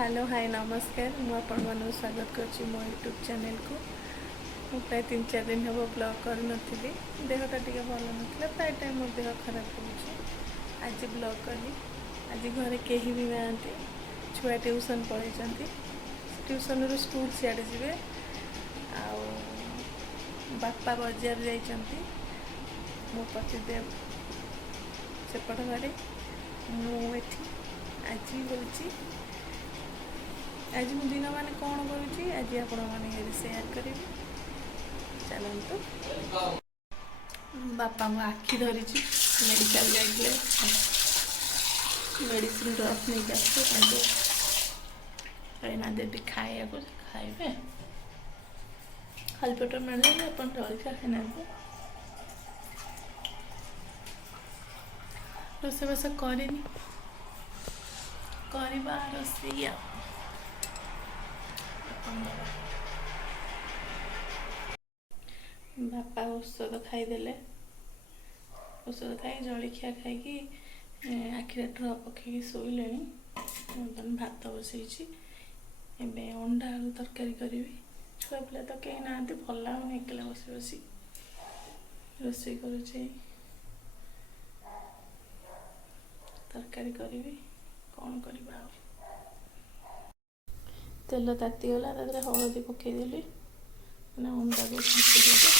Hello hi नमस्कार मुझे स्वागत कर मो यूट्यूब चैनल को मु प्राय 3-4 दिन हम ब्लॉग कर नी देहटा टी भल ना प्राय टाइम मो देह खराब हो आज ब्लॉग कली आज घरे कहीं भी ना छुआ ट्यूशन पढ़ी ट्यूशन रू स्कूल सियाड़े जी बापा बजार जाइंट मो पतिदेव सेपट बारे मुझे आज हूँ आज मु दिन मान कौन करुँची आज आपण मैंने सेयार करी चलतु बापा मो आखि धरी मेडिकल जाइए मेडिसिन ड्रप नहीं आसना देवी खाया खाइबे खाली पेट मिले अपन जलखा खाना रोषेबास करनी करवा रोषे बापा औषध खाईदे औषध खाई जलखिया खाई आखिरे ड्रप पकई शोले बर्तमान भात बसई अंडा आलू तरकारी करी छुआ पिला तो कहीं ना भल लगुनि एकला बसी बसी रोषे करुचे तरकारी करी कौन करवा तेल तातीगला हलदी पकईदेली अंडा को छाँचीदेली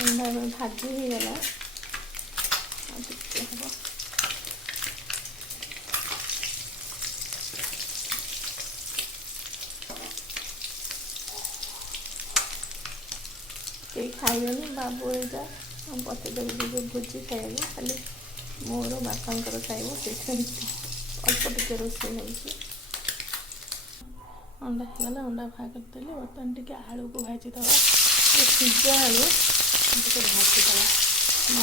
अंडा भाजी हो गला हम कई खाइबनी बाबू एटा हम पतिदेव जो भोजी खाइब खाली मोर बापा खाइब से अल्प टे रोषे अंडा होगा अंडा भाग करदेली बर्तमान टे आलू को भाजीद सीजा आलू टे भाजीद ना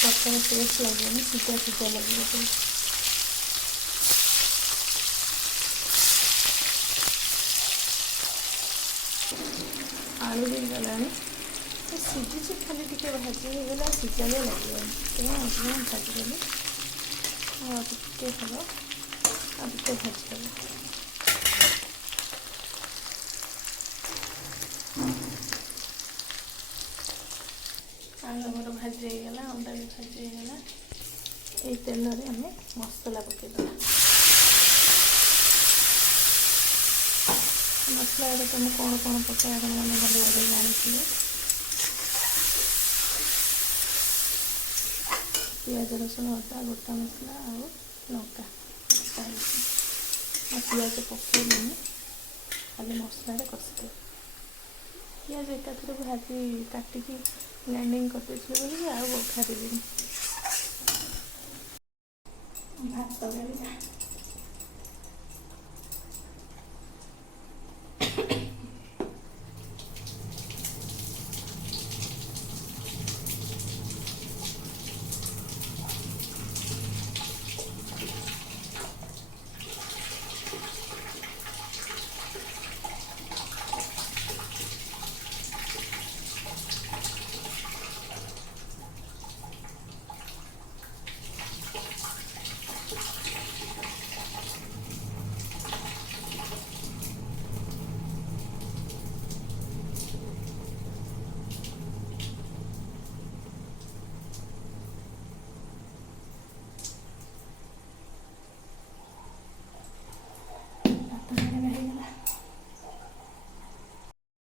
प्रथम टेस्ट लगे सीजा सीजा लगे आलू भी गला सीझी खाली टे भाजी होगा सीझा भी लगे तेनाली भाजीदेली टे हम टे भाजीदेली आलू मोर भाजी होगा अंडा भी भाजी होगा ये तेल आम मसला पकईद मसला तो मुझे कौन कौन पकाए मैंने भले भाई जानी पियाज रसुण अदा गोटा मसला और लंका पियाज पकईदेनी खाली मसला कषिदे पियाज एकाथरे भाजी काटिकी ग्राइंडिंग करते बोली आ बघारिदेनी भात गाड़ी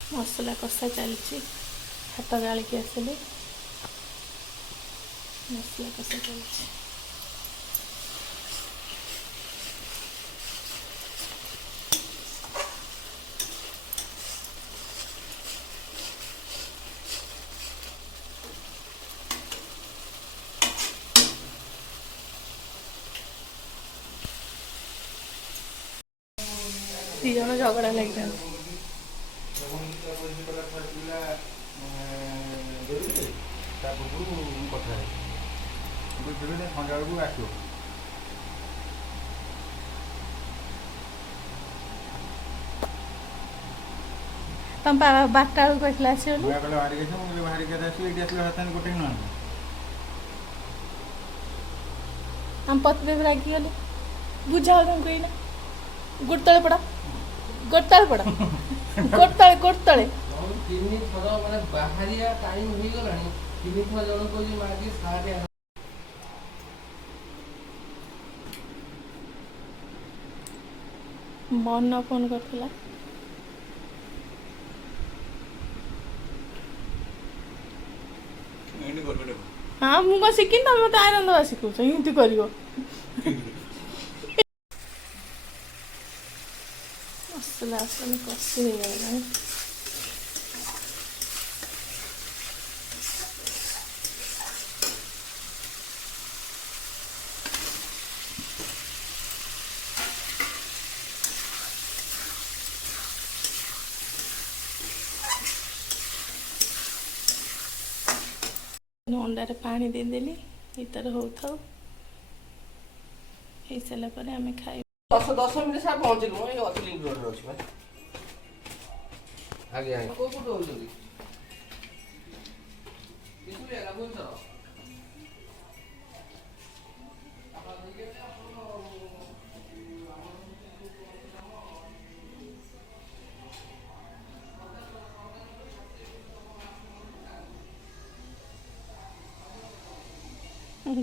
मसला कषा चलती हाथ गालिकी आसली मसला कषा चलती दी जन झगड़ा लगे सन्ध्या बेलू आस तुम बारटा बेलू कहला आस हम पतिदेव रागिगले बुझाओ तुमको एना गोड़तले पड़ा गोड़तले पड़ा गोड़तले ତିନି ଥର ମାନେ ବାହାରିଆ ଟାଇମ ହେଇଗଲାଣି ତିନି ଥର ଜଣ କହୁଛି ମାଗି ସାରେ मन फोन करथिला हाँ मु को शिखिन तुम मत आनंद शिखुच इमती कर मसला आसने कषि हो गला अंडारे पानी देदेली इतर हो था सारा पर आम खाई 10 मिनिट सार पहुँचलु मैं अतिलिंग रोड रे अछि आगे आगे को को होजली इसलिए लागो तो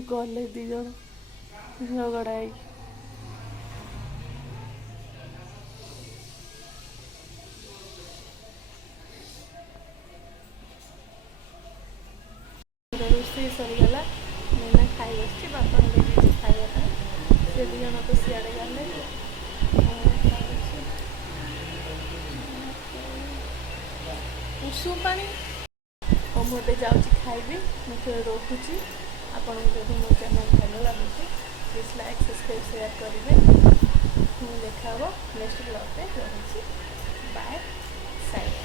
गले दी जन झगड़ा रोषे सरीगला मैंने खाई बस बापा खाଇବା से दी जन तो सियाड़े गले उषुम पानी मुझे जाऊँगी खाइबी मुझे रखुची आपन जब मो चैनल भल लगे प्लीज लाइक सब्सक्राइब शेयर करेंगे देखा नेक्स्ट ब्लॉग में रही बाय साइड।